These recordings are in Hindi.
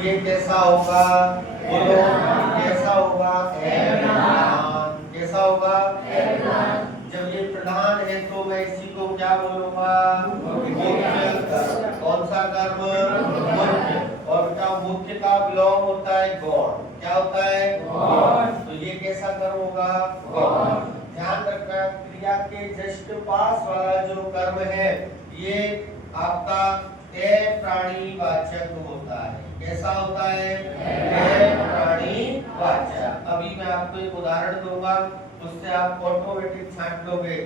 ये कैसा होगा? बोलो कैसा होगा? कैसा होगा? जब ये प्रधान है तो मैं इसी को क्या बोलूंगा? मुख्य कर्म। कौन सा कर्म? मुख्य। और क्या मुख्य का विलोम होता है गौण। क्या होता है? गौण। तो ये कैसा कर्म होगा? गौण। ध्यान रखना, क्रिया के जस्ट पास वाला जो कर्म है ये आपका प्राणीवाचक होता है। कैसा होता है? प्राणीवाचक। अभी मैं आपको एक उदाहरण दूंगा, उससे आप ऑटोमेटिक छांट लोगे।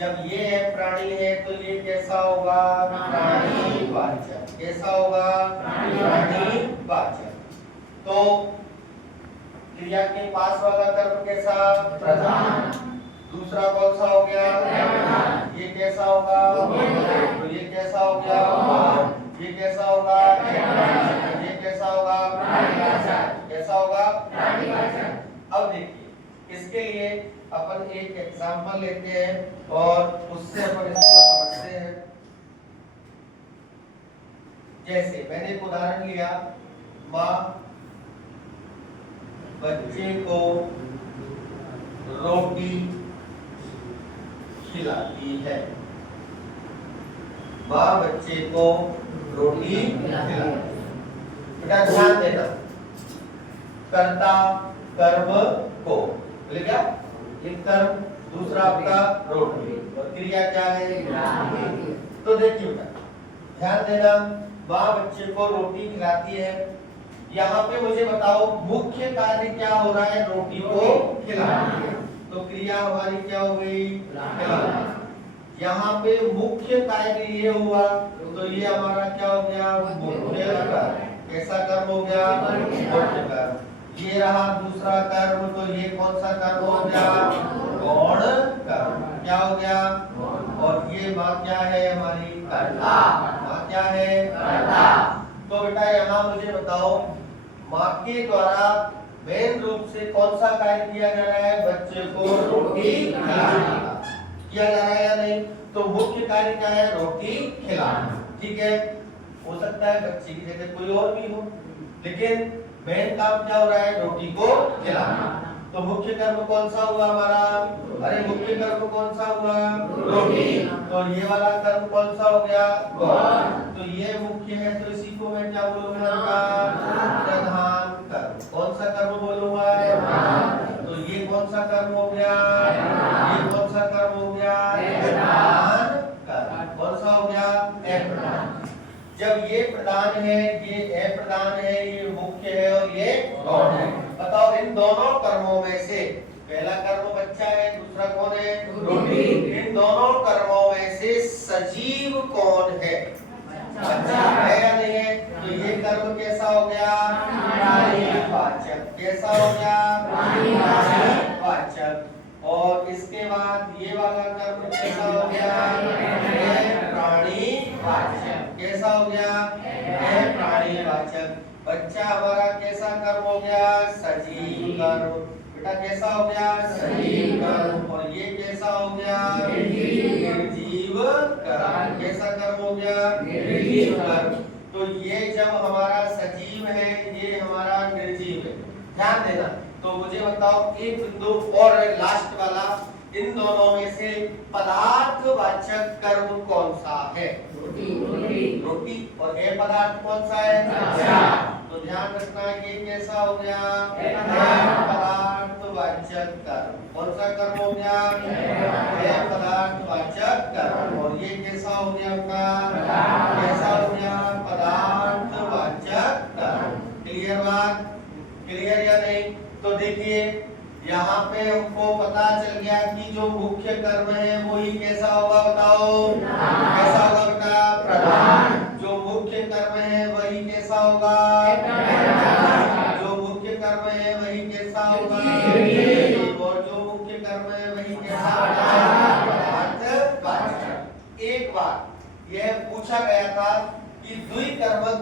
जब ये प्राणी है तो ये कैसा होगा? प्राणीवाचक। कैसा होगा? प्राणीवाचक। तो क्रिया के पास वाला कर्म कैसा? प्रधान। दूसरा कौन सा हो गया? ये कैसा होगा? तो ये कैसा हो गया? ये कैसा होगा? ये कैसा होगा? कैसा होगा? अब देखिए, इसके लिए अपन एक एग्जांपल लेते हैं और उससे अपन इसको समझते हैं। जैसे मैंने एक उदाहरण लिया, माँ बच्चे को रोटी खिलाती है। माँ बच्चे को रोटी खिलाती है। बेटा ध्यान देना, कर्ता कर्म को बोले क्या? एक कर्म, दूसरा आपका रोटी, और क्रिया क्या है? तो देखिए बेटा ध्यान देना, माँ बच्चे को रोटी खिलाती है। यहाँ पे मुझे बताओ मुख्य कार्य क्या हो रहा है? रोटी को खिलाना। तो क्रिया हमारी क्या हो गई? खिलाना। यहाँ पे मुख्य कार्य ये हुआ तो ये हमारा क्या हो गया? मुख्य कर्म। कैसा कर्म हो गया? मुख्य कर्म। ये रहा दूसरा कर्म, तो ये कौन सा कर्म हो गया? गौण कर्म। क्या हो गया? और ये माँ क्या है हमारी? कर्ता। माँ क्या है? कर्ता। तो बेटा यहाँ मुझे बताओ, माँ के द्वारा मेन रूप से कौन सा कार्य किया जा रहा है? बच्चे को रोटी खिलाना किया जा रहा है या नहीं? तो मुख्य कार्य क्या है? रोटी खिलाना। ठीक है, हो सकता है बच्चे की जगह कोई और भी हो, लेकिन मेन काम क्या हो रहा है? रोटी को खिलाना। तो मुख्य कर्म कौन सा हुआ हमारा? अरे मुख्य कर्म कौन सा हुआ? रोटी। तो ये वाला कर्म कौन सा हो गया? गौण। तो ये मुख्य है, तो इसी को मैं क्या बोलूंगा? प्रधान कर्म। कौन सा कर्म बोलूंगा? तो ये कौन सा कर्म हो गया? ये कौन सा कर्म हो गया? प्रधान कर्म। कौन सा हो गया? अप्रधान। जब ये प्रधान है, ये अप्रधान है, ये मुख्य है और ये गौण है, बताओ इन दोनों कर्मों में से पहला कर्म बच्चा है, दूसरा कौन है? रोटी। इन दोनों कर्मों में से सजीव कौन है? बच्चा है या नहीं है? तो ये कर्म कैसा हो गया? प्राणीवाचक। कैसा हो गया? प्राणीवाचक। और इसके बाद ये वाला कर्म कैसा हो गया? प्राणीवाचक। कैसा हो गया? प्राणीवाचक। बच्चा हमारा कैसा कर्म हो गया? सजीव कर्म। बेटा कैसा हो गया? सजीव कर्म। और ये कैसा हो गया? निर्जीव कर्म। कैसा कर्म हो गया? निर्जीव कर्म। तो ये जब हमारा सजीव है, ये हमारा निर्जीव है। ध्यान देना। तो मुझे बताओ एक बिंदु और लास्ट वाला, इन दोनों में से पदार्थवाचक कर्म कौन सा है? रोटी। और ये पदार्थ कौन सा है? तो ध्यान रखना, ये कैसा हो गया? पदार्थवाचक कर्म। कौन सा कर्म हो गया? पदार्थवाचक कर्म। और ये कैसा हो गया आपका? कैसा हो गया? पदार्थवाचक कर्म। क्लियर बात? क्लियर या नहीं? तो देखिए यहाँ पे हमको पता चल गया कि जो मुख्य कर्म है वो ही कैसा होगा? बताओ कैसा होगा बेटा? प्रधान। जो मुख्य कर्म है वही कैसा होगा? जो मुख्य कर्म है वही कैसा होगा? और जो मुख्य कर्म है वही कैसा होगा? पदार्थवाचक। एक बार यह पूछा गया था कि द्विकर्मक